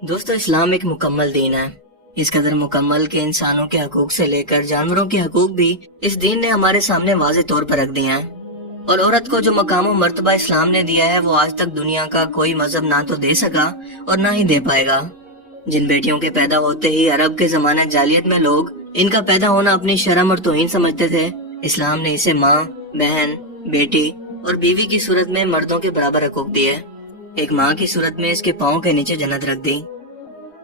दोस्तों, इस्लाम एक मुकम्मल दीन है। इस कदर मुकम्मल के इंसानों के हकूक से लेकर जानवरों के हकूक भी इस दीन ने हमारे सामने वाज़े तौर पर रख दिए हैं। और औरत को जो मकाम और मर्तबा इस्लाम ने दिया है वो आज तक दुनिया का कोई मजहब ना तो दे सका और ना ही दे पाएगा। जिन बेटियों के पैदा होते ही अरब के जमाने जालियत में लोग इनका पैदा होना अपनी शर्म और तौहीन समझते थे, इस्लाम ने इसे माँ, बहन, बेटी और बीवी की सूरत में मर्दों के बराबर हकूक दिए। एक माँ की सूरत में इसके पाँव के नीचे जन्नत रख दी।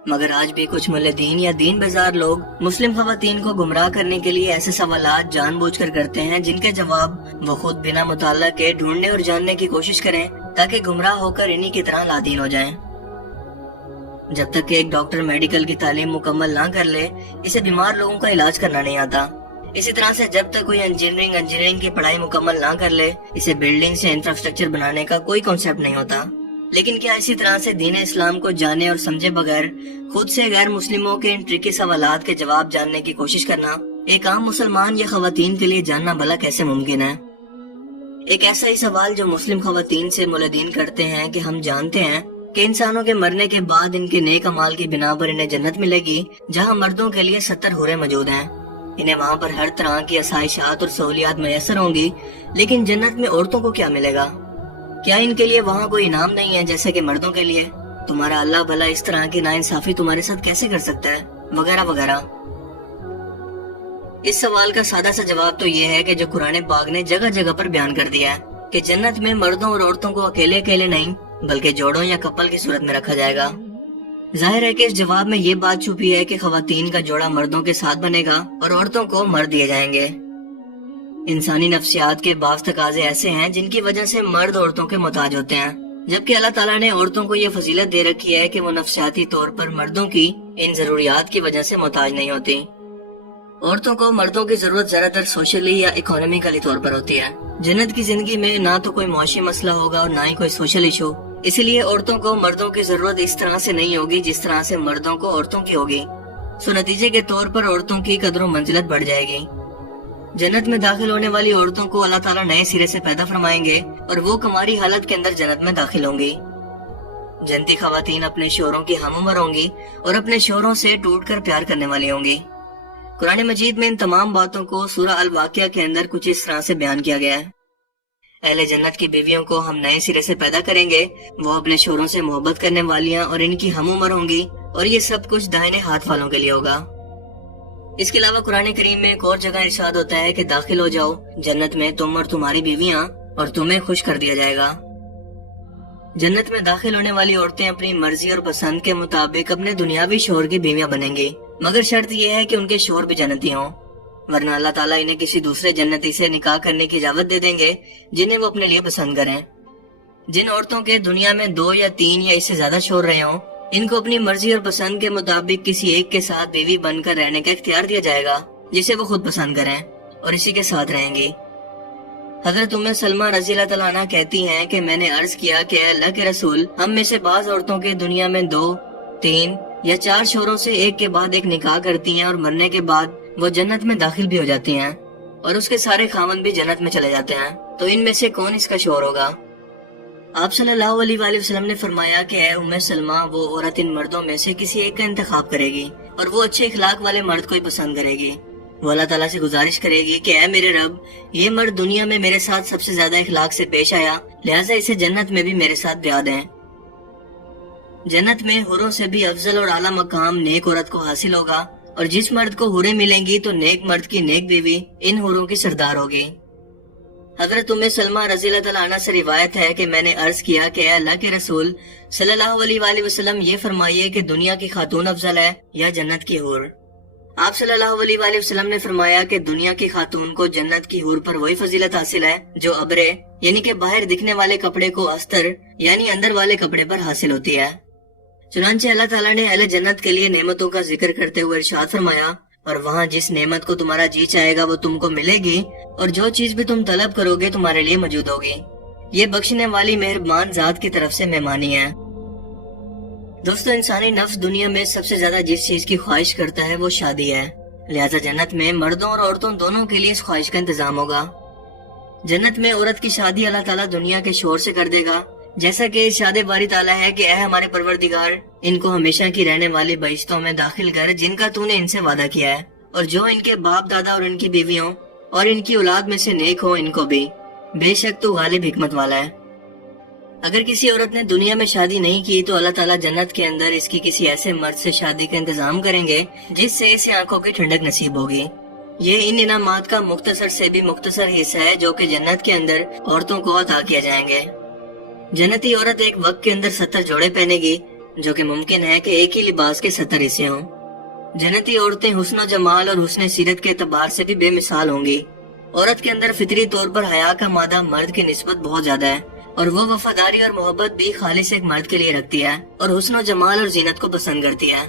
मगर आज भी कुछ मुल्लिदीन या दीन बेजार लोग मुस्लिम खवातीन को गुमराह करने के लिए ऐसे सवालात जानबूझकर करते हैं जिनके जवाब वो खुद बिना मुताला के ढूंढने और जानने की कोशिश करें ताकि गुमराह होकर इन्हीं की तरह लादीन हो जाएं। जब तक कि एक डॉक्टर मेडिकल की तालीम मुकम्मल ना कर ले, इसे बीमार लोगों का इलाज करना नहीं आता। इसी तरह से जब तक कोई इंजीनियरिंग की पढ़ाई मुकम्मल ना कर ले, इसे बिल्डिंग से इंफ्रास्ट्रक्चर बनाने का कोई कॉन्सेप्ट नहीं होता। लेकिन क्या इसी तरह से दीन इस्लाम को जाने और समझे बगैर खुद से गैर मुस्लिमों के इन ट्रिकी सवालात के जवाब जानने की कोशिश करना एक आम मुसलमान या खवातीन के लिए जानना भला कैसे मुमकिन है? एक ऐसा ही सवाल जो मुस्लिम खवातीन से मुल्लिदीन करते हैं कि हम जानते हैं कि इंसानों के मरने के बाद इनके नेक अमाल की बिना पर इन्हें जन्नत मिलेगी, जहाँ मर्दों के लिए 70 हुरें मौजूद हैं। इन्हें वहाँ पर हर तरह की आसाइशात और सहूलियात मैसर होंगी, लेकिन जन्नत में औरतों को क्या मिलेगा? क्या इनके लिए वहाँ कोई इनाम नहीं है जैसे कि मर्दों के लिए? तुम्हारा अल्लाह भला इस तरह की नाइंसाफी तुम्हारे साथ कैसे कर सकता है? वगैरह वगैरह। इस सवाल का सादा सा जवाब तो ये है कि जो कुरान पाक ने जगह जगह पर बयान कर दिया है कि जन्नत में मर्दों और औरतों को अकेले अकेले नहीं बल्कि जोड़ों या कपल की सूरत में रखा जाएगा। जाहिर है कि इस जवाब में ये बात छुपी है कि खवातीन का जोड़ा मर्दों के साथ बनेगा और औरतों को मर्द दिए जाएंगे। इंसानी नफ्सियात के बाज़ तकाजे ऐसे हैं जिनकी वजह से मर्द औरतों के मोहताज होते हैं, जबकि अल्लाह ताला ने औरतों को ये फजीलत दे रखी है कि वो नफ्सियाती तौर पर मर्दों की इन जरूरियात की वजह से मोहताज नहीं होती। औरतों को मर्दों की जरूरत ज्यादातर सोशली या इकोनॉमिकली तौर पर होती है। जन्नत की जिंदगी में ना तो कोई मुआशी मसला होगा और ना ही कोई सोशल इशू, इसलिए औरतों को मर्दों की जरूरत इस तरह से नहीं होगी जिस तरह से मर्दों को औरतों की होगी। सो नतीजे के तौर पर औरतों की कदर मंजिलत बढ़ जाएगी। जन्नत में दाखिल होने वाली औरतों को अल्लाह ताला नए सिरे से पैदा फरमाएंगे और वो कमारी हालत के अंदर जन्नत में दाखिल होंगी। जन्नती खवातीन अपने शोहरों की हम उम्र होंगी और अपने शोहरों से टूटकर प्यार करने वाली होंगी। कुरान मजीद में इन तमाम बातों को सूरह अल वाक़िया के अंदर कुछ इस तरह से बयान किया गया है। अहले जन्नत की बीवियों को हम नए सिरे से पैदा करेंगे, वो अपने शोहरों से मोहब्बत करने वालियां और इनकी हम उम्र होंगी और ये सब कुछ दाहिने हाथ वालों के लिए होगा। इसके अलावा कुरान करीम में एक और जगह इरशाद होता है कि दाखिल हो जाओ जन्नत में तुम और तुम्हारी बीवियां और तुम्हें खुश कर दिया जाएगा। जन्नत में दाखिल होने वाली औरतें अपनी मर्जी और पसंद के मुताबिक अपने दुनियावी शोहर की बीवियां बनेंगी, मगर शर्त यह है कि उनके शोहर भी जन्नती हों, वरना अल्लाह ताला इन्हें किसी दूसरे जन्नती से निकाह करने की इजाजत दे देंगे जिन्हें वो अपने लिए पसंद करें। जिन औरतों के दुनिया में 2 या 3 या इससे ज्यादा शोहर रहे हों, इनको अपनी मर्जी और पसंद के मुताबिक किसी एक के साथ बीवी बनकर रहने का इख्तियार दिया जाएगा जिसे वो खुद पसंद करें और इसी के साथ रहेंगी। हजरत उम्मे सलमा रज़ी अल्लाह तआला अन्हा कहती हैं कि मैंने अर्ज किया कि अल्लाह के रसूल, हम में से बाज औरतों के दुनिया में 2, 3 या 4 शोहरों से एक के बाद एक निकाह करती हैं और मरने के बाद वो जन्नत में दाखिल भी हो जाती हैं और उसके सारे खामन भी जन्नत में चले जाते हैं, तो इनमें से कौन इसका शोहर होगा? आप सल्लल्लाहु अलैहि वसल्लम ने फरमाया कि ऐ उम्मे सलमा, वो औरत इन मर्दों में से किसी एक का इंतखाब करेगी और वो अच्छे इखलाक वाले मर्द को ही पसंद करेगी। वो अल्लाह ताला से गुजारिश करेगी कि ऐ मेरे रब, ये मर्द दुनिया में मेरे साथ सबसे ज्यादा इखलाक से पेश आया, लिहाजा इसे जन्नत में भी मेरे साथ ब्याह दें। जन्नत में हुरों से भी अफजल और आला मकाम नेक औरत को हासिल होगा और जिस मर्द को हुरें मिलेंगी तो नेक मर्द की नेक बीवी इन हुरों की सरदार होगी। हजरत उम्मे सलमा रज़ी अल्लाह अन्हा से रिवायत है कि मैंने अर्ज किया कि अल्लाह के रसूल सल्लल्लाहु अलैहि वसल्लम, ये फरमाइए कि दुनिया की खातून अफजल है या जन्नत की हूर? आप सल्लल्लाहु अलैहि वसल्लम ने फरमाया कि दुनिया की खातून को जन्नत की हूर पर वही फजीलत हासिल है जो अबरे यानी कि बाहर दिखने वाले कपड़े को अस्तर यानी अंदर वाले कपड़े पर हासिल होती है। चुनांचे अल्लाह ताला ने अहले जन्नत के लिए नेमतों का जिक्र करते हुए इरशाद फरमाया, और वहाँ जिस नेमत को तुम्हारा जी चाहेगा वो तुमको मिलेगी और जो चीज भी तुम तलब करोगे तुम्हारे लिए मौजूद होगी। ये बख्शने वाली मेहरबान जात की तरफ से मेहमानी है। दोस्तों, इंसानी नफ्स दुनिया में सबसे ज्यादा जिस चीज की ख्वाहिश करता है वो शादी है, लिहाजा जन्नत में मर्दों और औरतों दोनों के लिए इस ख्वाहिश का इंतजाम होगा। जन्नत में औरत की शादी अल्लाह ताला दुनिया के शोहर से कर देगा, جیسا کہ ارشاد باری تعالیٰ ہے کہ اے ہمارے پروردگار، ان کو ہمیشہ کی رہنے والی بہشتوں میں داخل کر جن کا تو نے ان سے وعدہ کیا ہے، اور جو ان کے باپ دادا اور ان کی بیویوں اور ان کی اولاد میں سے نیک ہو ان کو بھی، بے شک تو غالب حکمت والا ہے۔ اگر کسی عورت نے دنیا میں شادی نہیں کی تو اللہ تعالیٰ جنت کے اندر اس کی کسی ایسے مرد سے شادی کا انتظام کریں گے جس سے اسے آنکھوں کی ٹھنڈک نصیب ہوگی۔ یہ ان انعامات کا مختصر سے بھی مختصر حصہ ہے جو کہ جنت کے اندر عورتوں کو عطا کیے جائیں گے۔ جنتی عورت ایک وقت کے اندر 70 جوڑے پہنے گی، جو کہ ممکن ہے کہ ایک ہی لباس کے 70 حصے ہوں۔ جنتی عورتیں حسن و جمال اور حسن سیرت کے اعتبار سے بھی بے مثال ہوں گی۔ عورت کے اندر فطری طور پر حیا کا مادہ مرد کی نسبت بہت زیادہ ہے، اور وہ وفاداری اور محبت بھی خالص ایک مرد کے لیے رکھتی ہے اور حسن و جمال اور زینت کو پسند کرتی ہے۔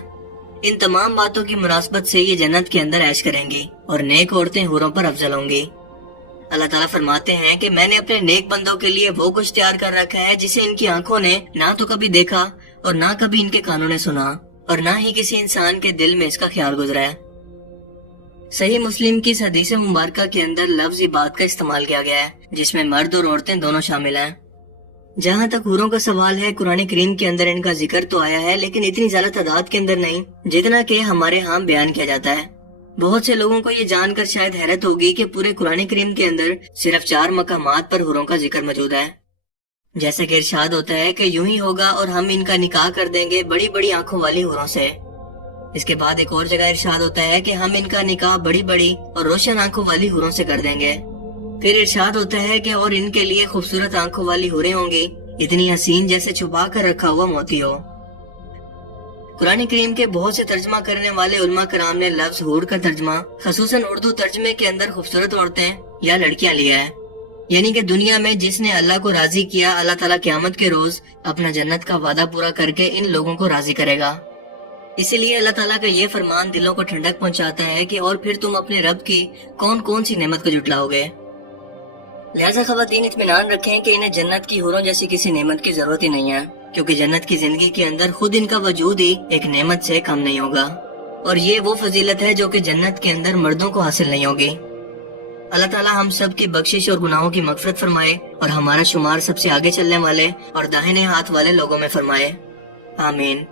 ان تمام باتوں کی مناسبت سے یہ جنت کے اندر عیش کریں گی اور نیک عورتیں حوروں پر افضل ہوں گی۔ اللہ تعالیٰ فرماتے ہیں کہ میں نے اپنے نیک بندوں کے لیے وہ کچھ تیار کر رکھا ہے جسے ان کی آنکھوں نے نہ تو کبھی دیکھا اور نہ کبھی ان کے کانوں نے سنا اور نہ ہی کسی انسان کے دل میں اس کا خیال گزرا ہے۔ صحیح مسلم کی اس حدیث مبارکہ کے اندر لفظ عباد کا استعمال کیا گیا ہے، جس میں مرد اور عورتیں دونوں شامل ہیں۔ جہاں تک حوروں کا سوال ہے، قرآن کریم کے اندر ان کا ذکر تو آیا ہے لیکن اتنی زیادہ تعداد کے اندر نہیں جتنا کہ ہمارے ہاں بیان کیا جاتا ہے۔ بہت سے لوگوں کو یہ جان کر شاید حیرت ہوگی کہ پورے قرآن کریم کے اندر صرف 4 مقامات پر حوروں کا ذکر موجود ہے۔ جیسا کہ ارشاد ہوتا ہے کہ یوں ہی ہوگا اور ہم ان کا نکاح کر دیں گے بڑی بڑی آنکھوں والی حوروں سے۔ اس کے بعد ایک اور جگہ ارشاد ہوتا ہے کہ ہم ان کا نکاح بڑی بڑی اور روشن آنکھوں والی حوروں سے کر دیں گے۔ پھر ارشاد ہوتا ہے کہ اور ان کے لیے خوبصورت آنکھوں والی حوریں ہوں گی، اتنی حسین جیسے چھپا کر رکھا ہوا موتی ہو۔ قرآن کریم کے بہت سے ترجمہ کرنے والے علماء کرام نے لفظ حور کا ترجمہ خصوصاً اردو ترجمے کے اندر خوبصورت عورتیں یا لڑکیاں لیا ہے، یعنی کہ دنیا میں جس نے اللہ کو راضی کیا، اللہ تعالیٰ قیامت کے روز اپنا جنت کا وعدہ پورا کر کے ان لوگوں کو راضی کرے گا۔ اسی لیے اللہ تعالیٰ کا یہ فرمان دلوں کو ٹھنڈک پہنچاتا ہے کہ اور پھر تم اپنے رب کی کون کون سی نعمت کو جھٹلاؤ گے۔ لہٰذا خواتین اطمینان رکھیں کہ انہیں جنت کی حوروں جیسی کسی نعمت کی ضرورت ہی نہیں ہے، کیونکہ جنت کی زندگی کے اندر خود ان کا وجود ہی ایک نعمت سے کم نہیں ہوگا، اور یہ وہ فضیلت ہے جو کہ جنت کے اندر مردوں کو حاصل نہیں ہوگی۔ اللہ تعالیٰ ہم سب کی بخشش اور گناہوں کی مغفرت فرمائے اور ہمارا شمار سب سے آگے چلنے والے اور داہنے ہاتھ والے لوگوں میں فرمائے، آمین۔